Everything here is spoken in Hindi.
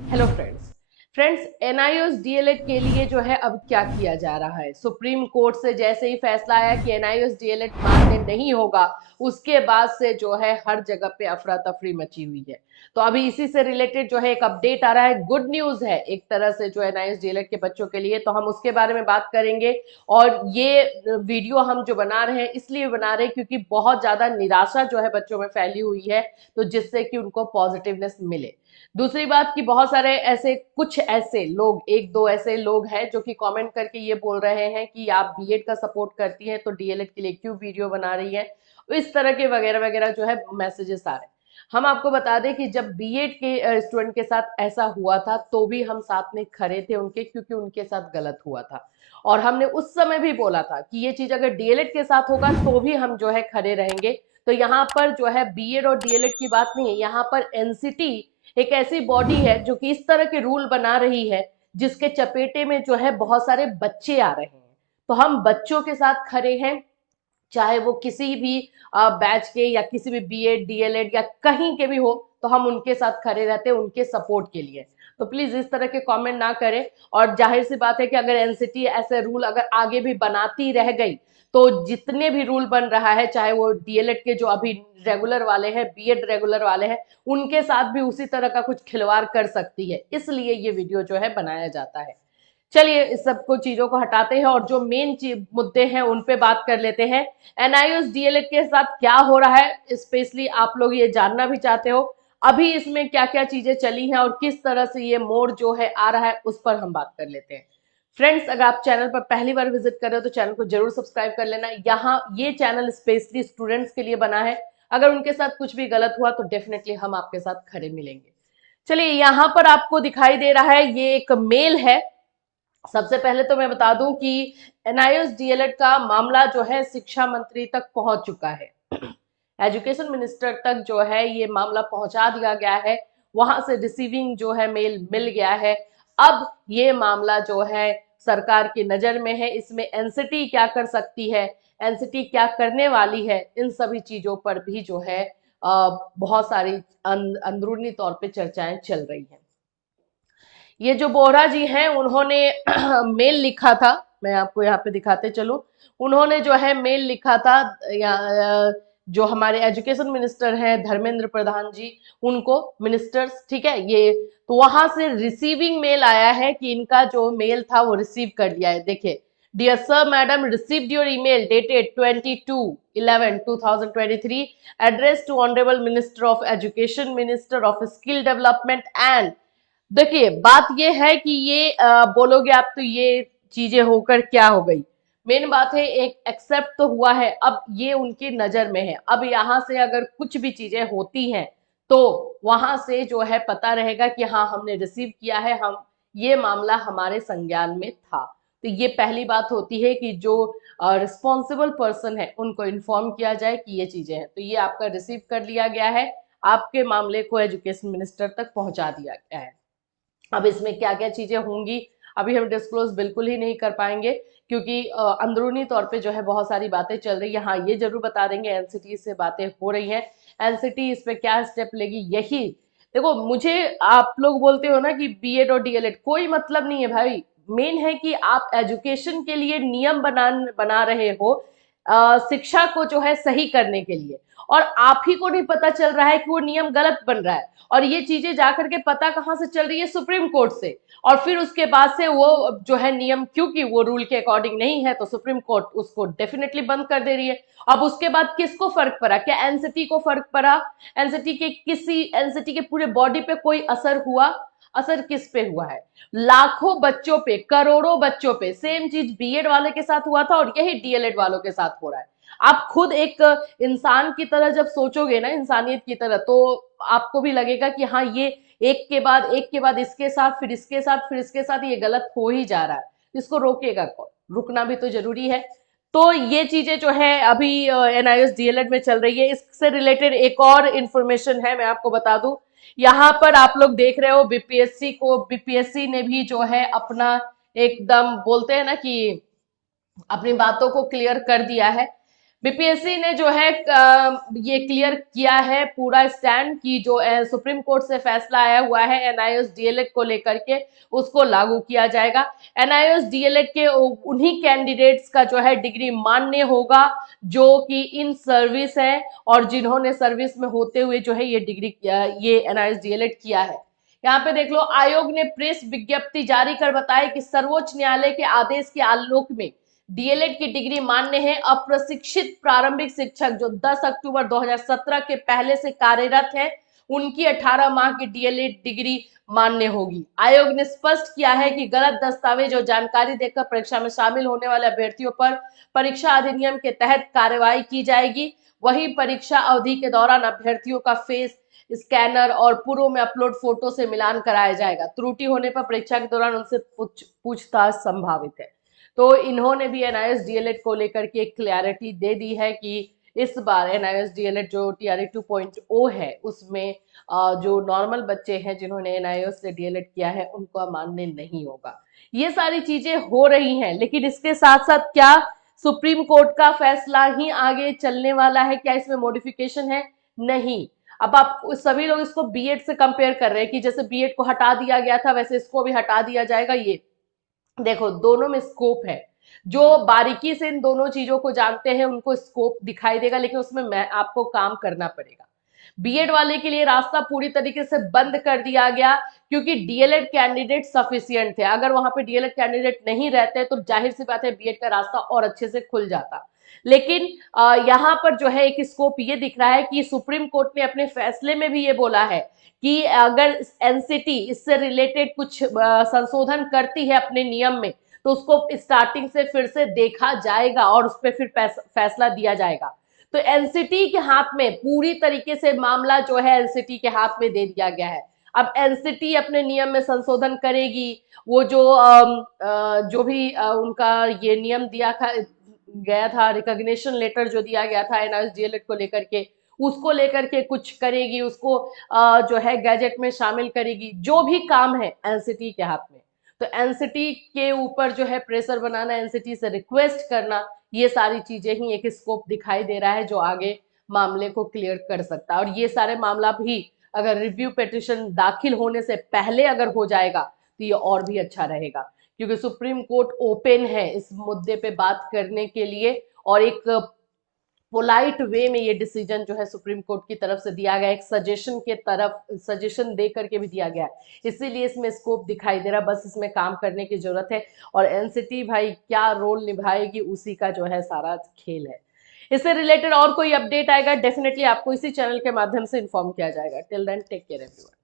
हेलो फ्रेंड्स एनआईओएस डीएलएड के लिए जो है अब क्या किया जा रहा है। सुप्रीम कोर्ट से जैसे ही फैसला आया कि एनआईओएस डीएलएड मान्य नहीं होगा, उसके बाद से जो है हर जगह पे अफरा तफरी मची हुई है। तो अभी इसी से रिलेटेड जो है एक अपडेट आ रहा है, गुड न्यूज है एक तरह से जो एनआईओएस डीएलएड के बच्चों के लिए, तो हम उसके बारे में बात करेंगे। और ये वीडियो हम जो बना रहे हैं इसलिए बना रहे हैं क्योंकि बहुत ज्यादा निराशा जो है बच्चों में फैली हुई है, तो जिससे कि उनको पॉजिटिवनेस मिले। दूसरी बात कि बहुत सारे ऐसे कुछ ऐसे लोग, एक दो ऐसे लोग हैं जो कि कमेंट करके ये बोल रहे हैं कि आप बीएड का सपोर्ट करती हैं तो डीएलएड के लिए क्यों वीडियो बना रही हैं। तो इस तरह के वगैरह वगैरह जो है मैसेजेस आ रहे हैं। हम आपको बता दें कि जब बीएड के स्टूडेंट के साथ ऐसा हुआ था तो भी हम साथ में खड़े थे उनके, क्योंकि उनके साथ गलत हुआ था। और हमने उस समय भी बोला था कि ये चीज अगर डीएलएड के साथ होगा तो भी हम जो है खड़े रहेंगे। तो यहाँ पर जो है बीएड और डीएलएड की बात नहीं है, यहाँ पर एनसीटी एक ऐसी बॉडी है जो कि इस तरह के रूल बना रही है जिसके चपेटे में जो है बहुत सारे बच्चे आ रहे हैं। तो हम बच्चों के साथ खड़े हैं, चाहे वो किसी भी बैच के या किसी भी बीएड डीएलएड या कहीं के भी हो, तो हम उनके साथ खड़े रहते हैं उनके सपोर्ट के लिए। तो प्लीज इस तरह के कमेंट ना करें। और जाहिर सी बात है कि अगर एनसीटी ऐसे रूल अगर आगे भी बनाती रह गई तो जितने भी रूल बन रहा है, चाहे वो डीएलएड के जो अभी रेगुलर वाले हैं, बीएड रेगुलर वाले हैं, उनके साथ भी उसी तरह का कुछ खिलवाड़ कर सकती है, इसलिए ये वीडियो जो है बनाया जाता है। चलिए इस सब को चीजों को हटाते हैं और जो मेन मुद्दे हैं उन पे बात कर लेते हैं। एनआईओएस डीएलएड के साथ क्या हो रहा है, स्पेशली आप लोग ये जानना भी चाहते हो। अभी इसमें क्या क्या चीजें चली हैं और किस तरह से ये मोड़ जो है आ रहा है, उस पर हम बात कर लेते हैं। फ्रेंड्स, अगर आप चैनल पर पहली बार विजिट कर रहे हो तो चैनल को जरूर सब्सक्राइब कर लेना। यहाँ ये चैनल स्पेशली स्टूडेंट्स के लिए बना है, अगर उनके साथ कुछ भी गलत हुआ तो डेफिनेटली हम आपके साथ खड़े मिलेंगे। चलिए, यहाँ पर आपको दिखाई दे रहा है ये एक मेल है। सबसे पहले तो मैं बता दूं कि एनआईओएस डीएलएड का मामला जो है शिक्षा मंत्री तक पहुंच चुका है। एजुकेशन मिनिस्टर तक जो है ये मामला पहुंचा दिया गया है, वहां से रिसीविंग जो है मेल मिल गया है। अब ये मामला जो है सरकार की नजर में है, इसमें एनसीटी क्या कर सकती है, एनसीटी क्या करने वाली है, इन सभी चीजों पर भी जो है बहुत सारी अंदरूनी तौर पे चर्चाएं चल रही हैं। ये जो बोहरा जी हैं उन्होंने मेल लिखा था, मैं आपको यहाँ पे दिखाते चलूं। उन्होंने जो है मेल लिखा था जो हमारे एजुकेशन मिनिस्टर हैं धर्मेंद्र प्रधान जी, उनको, मिनिस्टर्स, ठीक है ये। तो वहां से रिसीविंग मेल आया है कि इनका जो मेल था वो रिसीव कर लिया है। देखिए, dear sir madam, received your email dated 22/11/2023 address to honourable minister of education, minister of skill development and. देखिए, बात ये है कि ये बोलोगे आप तो ये चीजें होकर क्या हो गई। मेन बात है एक एक्सेप्ट तो हुआ है, अब ये उनकी नजर में है। अब यहाँ से अगर कुछ भी चीजें होती हैं तो वहां से जो है पता रहेगा कि हाँ हमने रिसीव किया है, हम ये मामला हमारे संज्ञान में था। तो ये पहली बात होती है कि जो रिस्पॉन्सिबल पर्सन है उनको इन्फॉर्म किया जाए कि ये चीजें हैं। तो ये आपका रिसीव कर लिया गया है, आपके मामले को एजुकेशन मिनिस्टर तक पहुंचा दिया गया है। अब इसमें क्या क्या चीजें होंगी अभी हम डिस्क्लोज बिल्कुल ही नहीं कर पाएंगे, क्योंकि अंदरूनी तौर पे जो है बहुत सारी बातें चल रही है। हाँ, ये जरूर बता देंगे एनसीटी से बातें हो रही हैं, एनसीटी इस पे क्या स्टेप लेगी। यही देखो, मुझे आप लोग बोलते हो ना कि बीएड और डीएलएड कोई मतलब नहीं है भाई। मेन है कि आप एजुकेशन के लिए नियम बना रहे हो, शिक्षा को जो है सही करने के लिए, और आप ही को नहीं पता चल रहा है कि वो नियम गलत बन रहा है। और ये चीजें जाकर के पता कहां से चल रही है, सुप्रीम कोर्ट से। और फिर उसके बाद से वो जो है नियम, क्योंकि वो रूल के अकॉर्डिंग नहीं है, तो सुप्रीम कोर्ट उसको डेफिनेटली बंद कर दे रही है। अब उसके बाद किसको फर्क पड़ा, क्या एनसीटी को फर्क पड़ा, एनसीटी के पूरे बॉडी पे कोई असर हुआ? असर किस पे हुआ है? लाखों बच्चों पे, करोड़ों बच्चों पे। सेम चीज बीएड वाले के साथ हुआ था और यही डीएलएड वालों के साथ हो रहा है। आप खुद एक इंसान की तरह जब सोचोगे ना, इंसानियत की तरह, तो आपको भी लगेगा कि हाँ ये एक के बाद इसके साथ, फिर इसके साथ, फिर इसके साथ ये गलत हो ही जा रहा है। इसको रोकेगा कौन? रुकना भी तो जरूरी है। तो ये चीजें जो है अभी एनआईएस डीएलएड में चल रही है। इससे रिलेटेड एक और इंफॉर्मेशन है, मैं आपको बता दूं। यहाँ पर आप लोग देख रहे हो बीपीएससी ने भी जो है अपना एकदम बोलते हैं ना कि अपनी बातों को क्लियर कर दिया है। बीपीएससी ने जो है ये क्लियर किया है पूरा स्टैंड कि जो सुप्रीम कोर्ट से फैसला आया हुआ है एनआईओएस डीएलएड को लेकर के उसको लागू किया जाएगा। एनआईओएस डीएलएड के उन्हीं कैंडिडेट्स का जो है डिग्री मान्य होगा जो कि इन सर्विस है और जिन्होंने सर्विस में होते हुए जो है ये डिग्री ये एनआईओएस डीएलएड किया है। यहाँ पे देख लो, आयोग ने प्रेस विज्ञप्ति जारी कर बताया कि सर्वोच्च न्यायालय के आदेश के आलोक में डीएलएड की डिग्री मान्य है। अप्रशिक्षित प्रारंभिक शिक्षक जो 10 अक्टूबर 2017 के पहले से कार्यरत है उनकी 18 माह की डीएलएड डिग्री मान्य होगी। आयोग ने स्पष्ट किया है कि गलत दस्तावेज और जानकारी देकर परीक्षा में शामिल होने वाले अभ्यर्थियों पर परीक्षा अधिनियम के तहत कार्रवाई की जाएगी। वहीं परीक्षा अवधि के दौरान अभ्यर्थियों का फेस स्कैनर और पूर्व में अपलोड फोटो से मिलान कराया जाएगा। त्रुटि होने पर परीक्षा के दौरान उनसे पूछताछ संभावित है। तो इन्होंने भी एनआईओएस डीएलएड को लेकर के एक क्लैरिटी दे दी है कि इस बार एनआईओएस डीएलएड जो टीआरई 2.0 है उसमें जो नॉर्मल बच्चे हैं जिन्होंने एनआईओएस से डीएलएड किया है उनको मान्य नहीं होगा। ये सारी चीजें हो रही हैं, लेकिन इसके साथ साथ क्या सुप्रीम कोर्ट का फैसला ही आगे चलने वाला है? क्या इसमें मॉडिफिकेशन है? नहीं। अब आप सभी लोग इसको बीएड से कंपेयर कर रहे हैं कि जैसे बीएड को हटा दिया गया था वैसे इसको भी हटा दिया जाएगा। ये देखो, दोनों में स्कोप है। जो बारीकी से इन दोनों चीजों को जानते हैं उनको स्कोप दिखाई देगा, लेकिन उसमें मैं आपको काम करना पड़ेगा। बीएड वाले के लिए रास्ता पूरी तरीके से बंद कर दिया गया क्योंकि डीएलएड कैंडिडेट सफिशिएंट थे। अगर वहां पे डीएलएड कैंडिडेट नहीं रहते तो जाहिर सी बात है बीएड का रास्ता और अच्छे से खुल जाता। लेकिन यहाँ पर जो है एक स्कोप ये दिख रहा है कि सुप्रीम कोर्ट ने अपने फैसले में भी ये बोला है कि अगर एनसीटी इससे रिलेटेड कुछ संशोधन करती है अपने नियम में तो उसको स्टार्टिंग से फिर से देखा जाएगा और उस पर फिर फैसला दिया जाएगा। तो एनसीटी के हाथ में पूरी तरीके से मामला जो है एनसीटी के हाथ में दे दिया गया है। अब एनसीटी अपने नियम में संशोधन करेगी। वो जो भी उनका ये नियम दिया गया था, रिकॉग्निशन लेटर जो दिया गया था एनआईओएस डीएलएड को लेकर के, उसको लेकर के कुछ करेगी, उसको जो है गैजेट में शामिल करेगी। जो भी काम है एनसीटी के हाथ में। तो एनसीटी के ऊपर जो है प्रेशर बनाना, एनसीटी से रिक्वेस्ट करना, ये सारी चीजें ही एक स्कोप दिखाई दे रहा है जो आगे मामले को क्लियर कर सकता है। और ये सारे मामला भी अगर रिव्यू पिटिशन दाखिल होने से पहले अगर हो जाएगा तो ये और भी अच्छा रहेगा, क्योंकि सुप्रीम कोर्ट ओपन है इस मुद्दे पे बात करने के लिए और एक पोलाइट वे में ये डिसीजन जो है सुप्रीम कोर्ट की तरफ से दिया गया, एक सजेशन दे करके भी दिया गया है। इसीलिए इसमें स्कोप दिखाई दे रहा, बस इसमें काम करने की जरूरत है। और एनसीटी भाई क्या रोल निभाएगी उसी का जो है सारा खेल है। इससे रिलेटेड और कोई अपडेट आएगा डेफिनेटली आपको इसी चैनल के माध्यम से इन्फॉर्म किया जाएगा। Till then take care everyone.